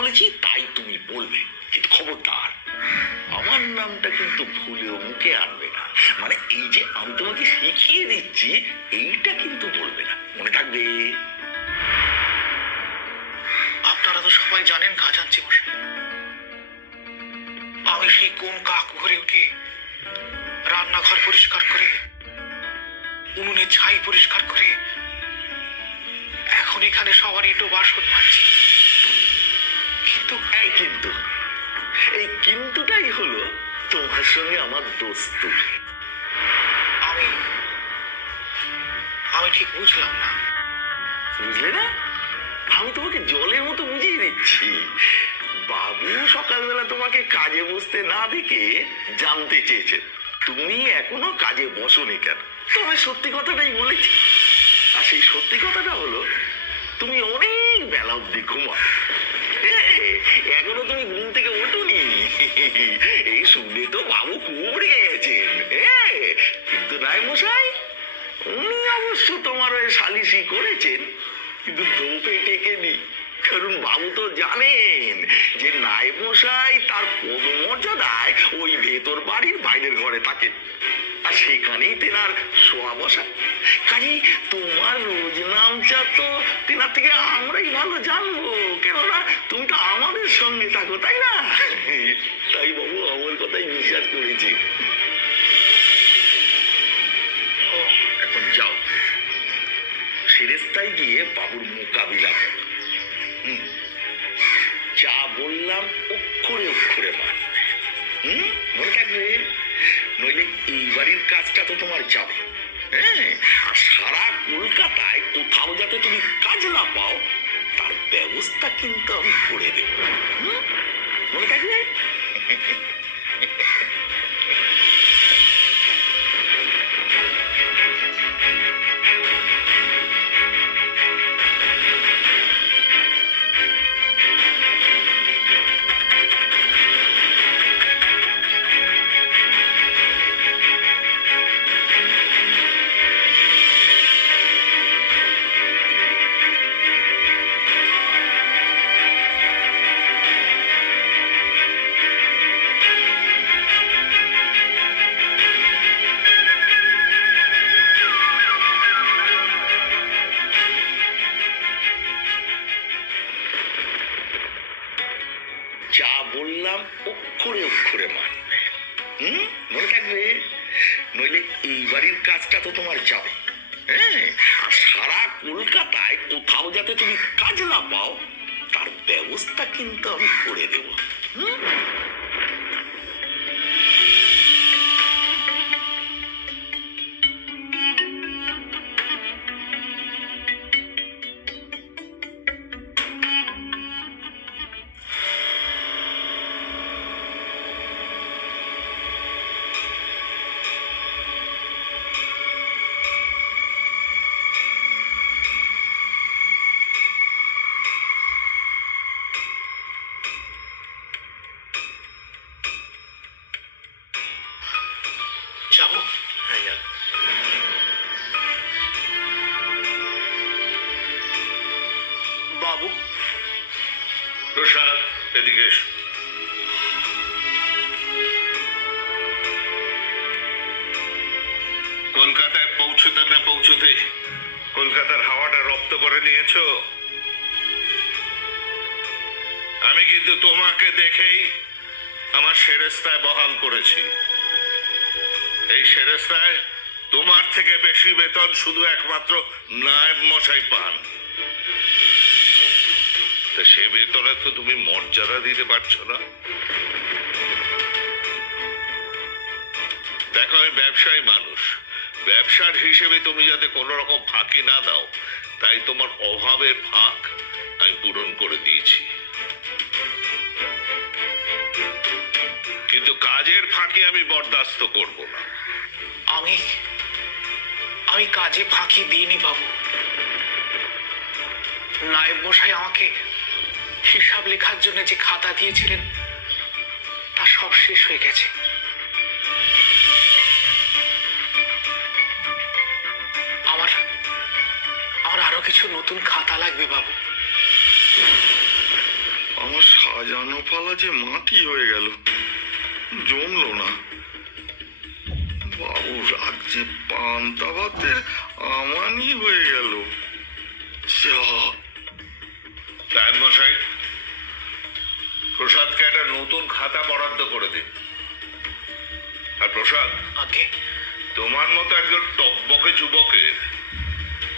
বলেছি, তাই তুমি বলবে কিন্তু খবরদার, আমার নামটা কিন্তু ভুলেও মুখে আনবে না। মানে এই যে আমি তোমাকে শিখিয়ে দিচ্ছি, এইটা কিন্তু বলবে না। মনে থাকবে? আপনারা তো সবাই জানেন খাজাঞ্চি মশাই। আমি সেই কোন কাক ঘরে উঠে রান্নাঘর পরিষ্কার করে, উনুনে ছাই পরিষ্কার করে, এখন এখানে সবার ইটো বাসন মারছি কিন্তু এই কিন্তু। এই কিন্তুটাই হলো তোমার সঙ্গে আমার দোস্ত। আমি আমি ঠিক বুঝলাম না। বুঝলে না? আমি তোমাকে জলের মতো বুঝিয়ে দিচ্ছি। বাবু সকালবেলা তোমাকে কাজে বসতে না দেখে জানতে চেয়েছেন তুমি এখনও কাজে বসনি কেন? তবে সত্যি কথাটাই বলেছি। আর সেই সত্যি কথাটা হলো তুমি অনেক বেলা অব্দি ঘুমাও। হ্যাঁ, এখনও তুমি ঘুম থেকে ওঠোনি? এই শুনলে তো বাবু রেগে গেছেন হ্যাঁ? কিন্তু রায় মশাই উনি অবশ্য তোমার ওই সালিশি করেছেন, কিন্তু ধোপে টেকেনি। কারণ বাবু তো জানেন যে নায়েব মশাই তার পদমর্যাদায় ওই ভেতর বাড়ির বাইরের ঘরে থাকেন। আর সেখানেই তেনার শোয়া বসা। কাজী তোমার রোজ নামচা তো তেনার থেকে আমরাই ভালো জানব। কেননা তুমি তো আমাদের সঙ্গে থাকো, তাই না? তাই বাবু, আমার কথাই বিশ্বাস করেছি। এখন যাও। সিরেস্তায় গিয়ে বাবুর মোকাবিলা হুম। যা বললাম অক্ষরে অক্ষরে মানবে হুম? মনে থাকবে? নইলে এই বাড়ির কাজটা তো তোমার যাবে। হ্যাঁ আর সারা কলকাতায় কোথাও যাতে তুমি কাজ না পাও, তার ব্যবস্থা কিন্তু আমি করে দেবো। মনে থাকবে? হ্যাঁ আর সারা কলকাতায় কোথাও যাতে তুমি কাজ না পাও, তার ব্যবস্থা কিন্তু আমি করে দেবো। হুম? বাবু। প্রসাদ এদিকে এসো। কলকাতায় পৌঁছতে না পৌঁছতে কলকাতার হাওয়াটা রপ্ত করে নিয়েছো? আমি কিন্তু তোমাকে দেখেই আমার সেরেস্তায় বহাল করেছি। এই সেরেস্তায় তোমার থেকে বেশি বেতন শুধু একমাত্র নায়েব মশাই পান। তা সে বেতনে তো তুমি মর্যাদা দিতে পারছ না। দেখো, আমি ব্যবসায়ী মানুষ। ব্যবসার হিসেবে তুমি যাতে কোনো রকম ফাঁকি না দাও, তাই তোমার অভাবের ফাঁক আমি পূরণ করে দিয়েছি। কিন্তু কাজের ফাঁকি আমি বরদাস্ত করব না। আমি আমি কাজে ফাঁকি দিইনি বাবু। নায়েব মশাই আমাকে হিসাব লেখার জন্য যে খাতা দিয়েছিলেন, তা সব শেষ হয়ে গেছে। আমার আমার আরও কিছু নতুন খাতা লাগবে বাবু। আমার সাজানো পালা যে মাটি হয়ে গেল, জমলো না। রাজ্যে পান্তা ভাতের আমানি হয়ে গেল। যা মশাই প্রসাদকে একটা নতুন খাতা বরাদ্দ করে দিন আর প্রসাদ আগে? তোমার মতো একজন টকবকে যুবকের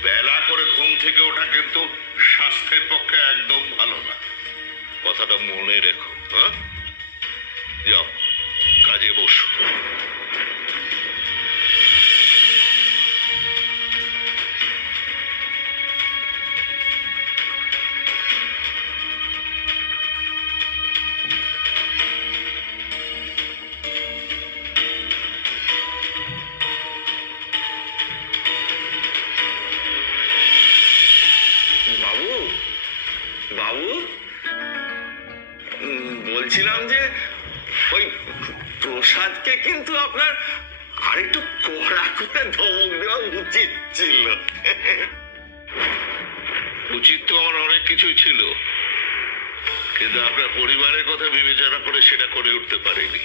বেলা করে ঘুম থেকে ওঠা কিন্তু স্বাস্থ্যের পক্ষে একদম ভালো না। কথাটা মনে রেখো হ্যাঁ? যাও কাজে বসো। উচিত তো আমার অনেক কিছুই ছিল। কিন্তু আপনার পরিবারের কথা বিবেচনা করে সেটা করে উঠতে পারিনি।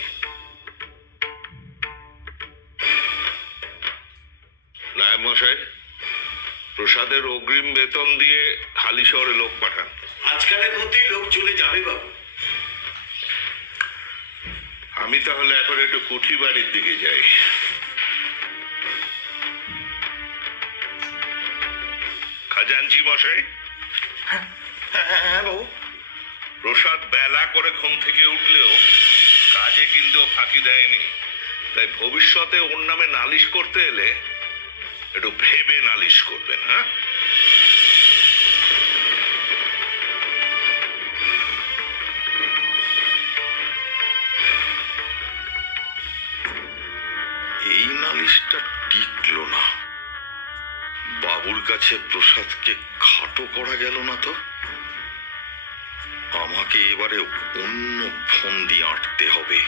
নায়ব মশাই প্রসাদের অগ্রিম বেতন দিয়ে হালি শহরে লোক পাঠান। আজকালের মধ্যেই লোক চলে যাবে বাবু। আমি তাহলে এখন একটু কুঠি বাড়ির দিকে যাই। খাজানজি মশাই। হ্যাঁ হ্যাঁ বাবু। প্রসাদ বেলা করে ঘুম থেকে উঠলেও কাজে কিন্তু ফাঁকি দেয়নি। তাই ভবিষ্যতে ওর নামে নালিশ করতে এলে একটু ভেবে নালিশ করবেন হ্যাঁ? কাছে প্রসাদকে খাটো করা গেল না তো? আমাকে এবারে অন্য ফোন দিয়ে আঁটতে হবে।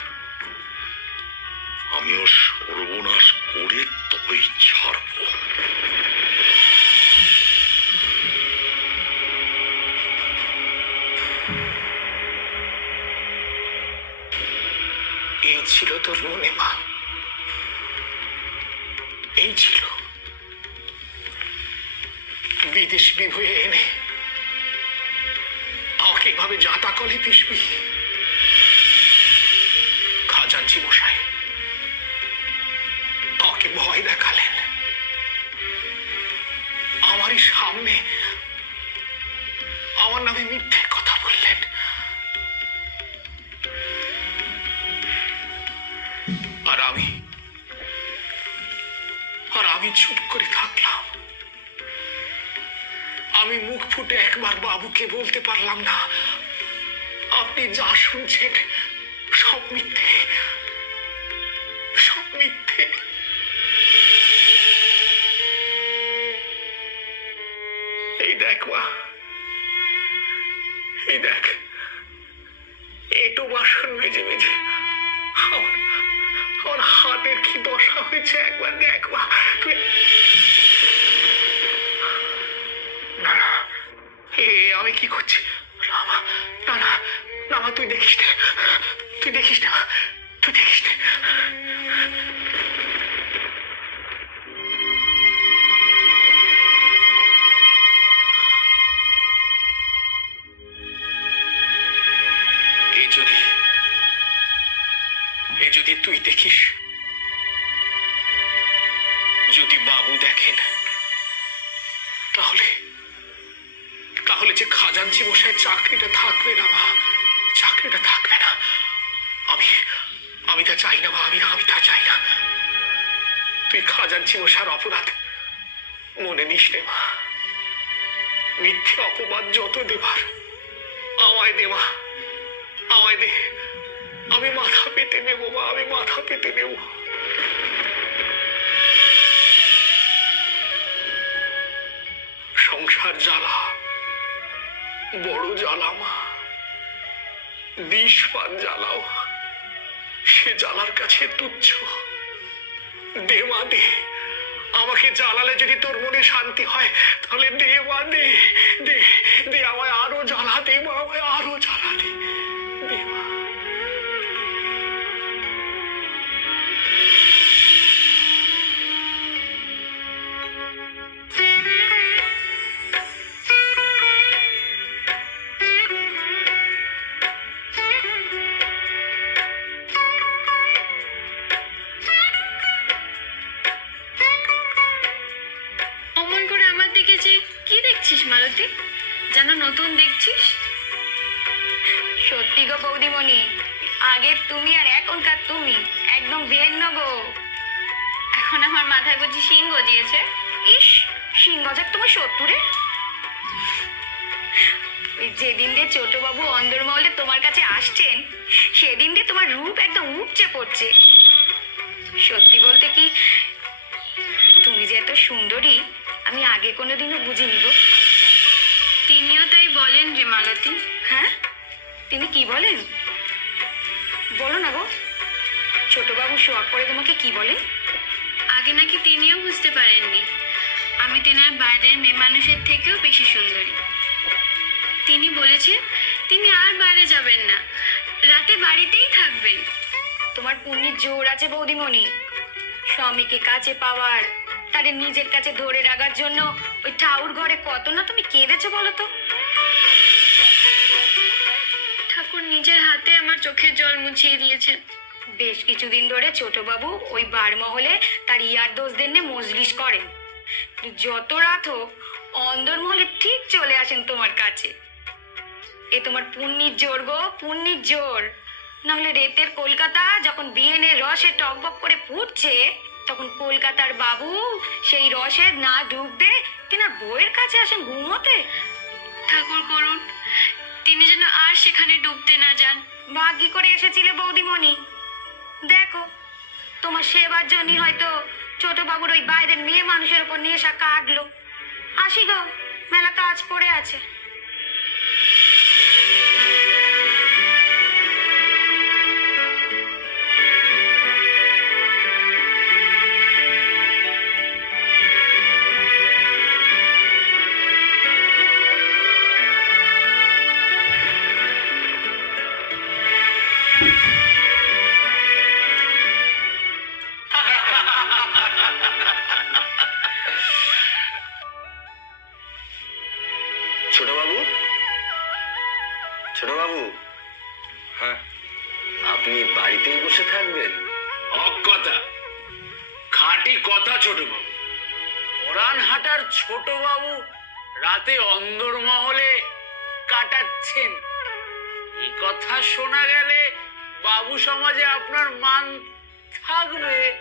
আমিও সর্বনাশ করে তবেই ছাড়বো। এই ছিল তোর মনে মা। এই ছিল বিদেশ বিভুয়ে এনে আমাকে এভাবে যাতা কলে পিসবি? খাজানছি মশাই, আমাকে ভয় দেখালেন। আমারই সামনে আমার নামে মিথ্যে কথা বললেন। আর আমি আর আমি চুপ করে থাকলাম। আমি মুখ ফুটে একবার বাবুকে বলতে পারলাম না। আপনি যা শুনছেন সব মিথ্যে। সব মিথ্যে। এই দেখ মা। এই দেখ। এটু বাসন মেজে মেজে। আমার আমার হাতের কি দশা হয়েছে একবার দেখ মা। তুই এ, আমি কি করছি? না না না মা তুই দেখিস না। তুই দেখিস না। তুই দেখিস না। যদি তুই দেখিস, যদি বাবু দেখেন, তাহলে তাহলে যে খাজানচি মশাই চাকরিটা থাকবে না, মা। চাকরিটা থাকবে না। আমি আমি তা চাই না, মা। আমি আমি তা চাই না। তুই খাজানচি মশার অপরাধ মনে নিস রে মা। মিথ্যে অপবাদ যত দেবার, আমায় দে, মা। আমায় দে। আমি মাথা পেতে নেব, মা। আমি মাথা পেতে নেব। সংসার জ্বালা। বড় জ্বালা মা। বিষ পান জ্বালাও। সে জ্বালার কাছে তুচ্ছ। দে দে। আমাকে জ্বালালে যদি তোর মনে শান্তি হয়, তাহলে দে মা দে দে আমায় আরও জ্বালা, দে মা আমায় আরও জ্বালা, দে। যে কি দেখছিস মালতী? যেন নতুন দেখছিস? সত্যি গো বৌদিমণি, আগে তুমি আর এখনকার তুমি একদম ভিন্ন গো। এখন আমার মাথায় বুঝি শিং গজিয়েছে ইস সিংহজাক তোমার শত্রুরে। ওই যেদিন দিয়ে ছোটবাবু অন্দরমহলে তোমার কাছে আসছেন, সেদিন দিয়ে তোমার রূপ একদম উপচে পড়ছে। সত্যি বলতে কি, তুমি যে এত সুন্দরী আমি আগে কোনোদিনও বুঝে গো। তিনিও তাই বলেন যে মালতী। হ্যাঁ? তিনি কি বলেন? বলো না গো। ছোটবাবু শোয়াক করে তোমাকে কি বলে? আগে নাকি তিনিও বুঝতে পারেননি। আমি তেনার বাইরের মেয়ে মানুষের থেকেও বেশি সুন্দরী। তিনি বলেছেন তিনি আর বাইরে যাবেন না। রাতে বাড়িতেই থাকবেন। তোমার পুণ্যের জোর আছে বৌদিমণি। স্বামীকে কাছে পাওয়ার তাদের নিজের কাছে ধরে রাখার জন্য ওই ঠাউর ঘরে কত না তুমি কেঁদেছো বলো তো? ঠাকুর নিজের হাতে আমার চোখের জল মুছিয়ে দিয়েছেন। বেশ কিছুদিন ধরে ছোটবাবু ওই বারমহলে তার ইয়ার দোষদের নিয়ে মজলিস করেন। যত রাত হোক অন্দরমহলে ঠিক চলে আসেন তোমার কাছে। এ তোমার পুণ্যির জোর গো পুণ্যির জোর। নাহলে রেতের কলকাতা যখন বিয়েনের রসে টকবক করে ফুটছে তখন কলকাতার বাবু সেই রসে না ডুববে তিনার বউয়ের কাছে আসেন ঘুমোতে? ঠাকুর করুন তিনি যেন আর সেখানে ডুবতে না যান। ভাগ্যি করে এসেছিলে বৌদিমণি। দেখো তোমার সেবার জন্যই হয়তো ছোট বাবুর ওই বাইরের মেয়ে মানুষের উপর নেশা কাটলো। আসি গো মেলা কাজ পড়ে আছে। ছোট বাবু। হ্যাঁ। আপনি বাড়িতেই বসে থাকবেন। কথা। খাঁটি কথা ছোট বাবু। ওরান হাটার ছোট বাবু রাতে অন্দরমহলে কাটাচ্ছেন। এই কথা শোনা গেলে বাবু সমাজে আপনার মান থাকবে।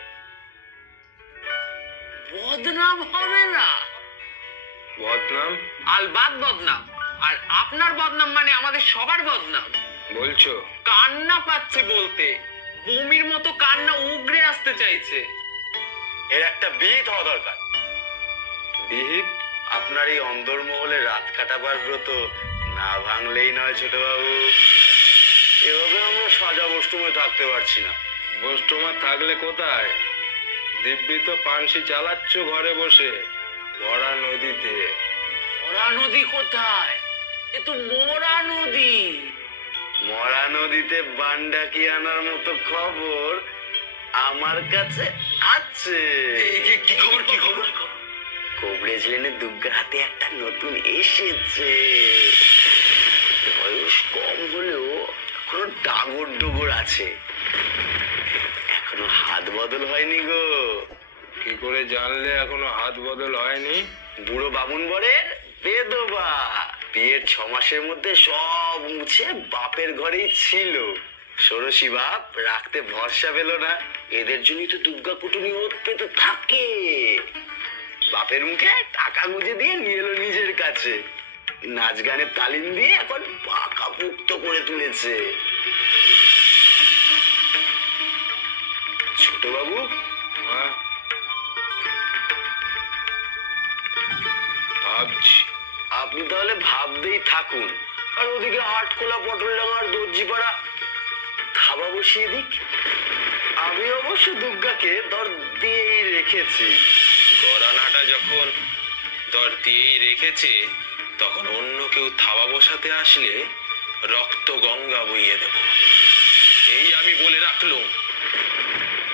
বদনাম হবে না। বদনাম? আলবাদ বদনাম। আর আপনার বদনাম মানে আমাদের সবার বদনাম। বলছো? কান্না পাচ্ছে বলতে। বমির মতো কান্না উগরে আসতে চাইছে। এর একটা বিহিত হওয়া দরকার। বিহিত? আপনার এই অন্দরমহলে রাত কাটাবার ব্রত না ভাঙলেই নয় ছোট বাবু এভাবে আমরা সাজা বষ্টুমে থাকতে পারছি না। বস্টমার থাকলে কোথায়? দিব্যি তো পানসি চালাচ্ছ ঘরে বসে। ভরা নদীতে। ওরা নদী কোথায়? এ তো মোরা নদী। মরা নদীতে বান্ডাকি আনার মতো খবর আমার কাছে আছে। কি খবর কি খবর? কবরেজ লেনে হাতে একটা নতুন এসেছে। বয়স কম হলেও এখনও ডাগর ডুগর আছে। এখনও হাত বদল হয়নি গো। কি করে জানলে এখনও হাত বদল হয়নি? বুড়ো বামুন বরের বেদবা। বিয়ের ছ মাসের মধ্যে সব মুছে বাপের ঘরেই ছিল। ষোড়শী বাপ রাখতে ভরসা পেল না। এদের জন্যই তো দুর্গা কুটুমি ওত পেতে থাকে। বাপের মুখে টাকা গুঁজে দিয়ে নিয়ে এলো নিজের কাছে। নাচ গানের তালিম দিয়ে এখন পাকা পুক্ত করে তুলেছে। ছোট বাবু হ্যাঁ? ভাবছি। আপনি তাহলে ভাবতেই থাকুন। আর ওদিকে হাটখোলা পটল ডাঙার, দর্জিপাড়া, থাবা বসিয়ে দিক। আমি অবশ্য দুর্গাকে দর দিয়েই রেখেছি। গরানাটা যখন দর দিয়েই রেখেছে, তখন অন্য কেউ থাবা বসাতে আসলে রক্ত গঙ্গা বইয়ে দেব। এই আমি বলে রাখলুম,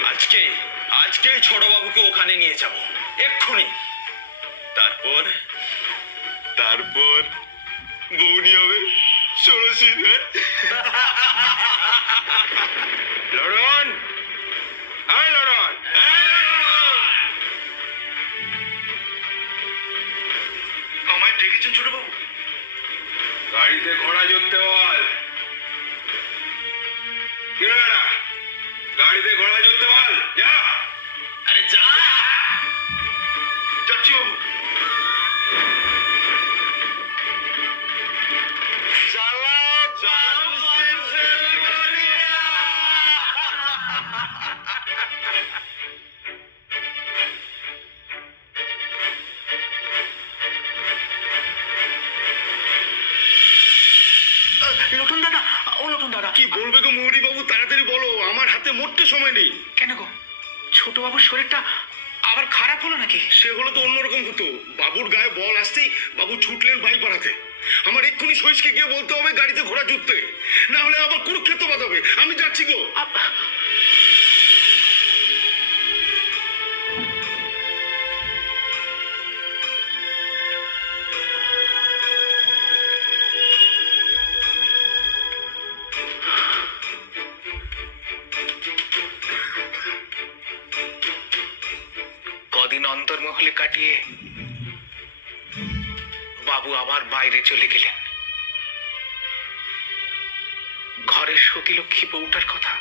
আজকে, আজকেই ছোটবাবুকে ওখানে নিয়ে যাব। এক্ষুনি। তারপর তারপর বৌনি হবে ষোড়শী লড়ন। আয় লড়ন! আমায় ডেকেছেন ছোটবাবু? গাড়িতে ঘোড়া জুততে ছুটলেন বাই পাড়াতে আমার এক্ষুনি সহিষকে গিয়ে বলতে হবে গাড়িতে ঘোড়া জুততে না হলে আবার কুরুক্ষেত্র হবে আমি যাচ্ছি গো। চলে গেলেন। ঘরের সতীলক্ষ্মী বউটার কথা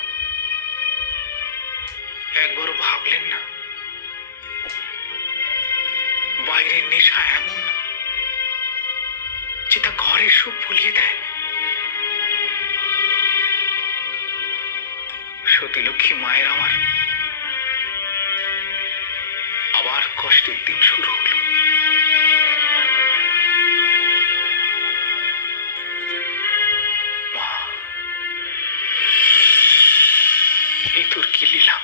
একবারও ভাবলেন না। বাইরের নেশা এমন যে তা ঘরের সুখ ভুলিয়ে দেয়। সতীলক্ষ্মী মায়ের আমার আবার কষ্টের দিন শুরু হলো। liturgililam.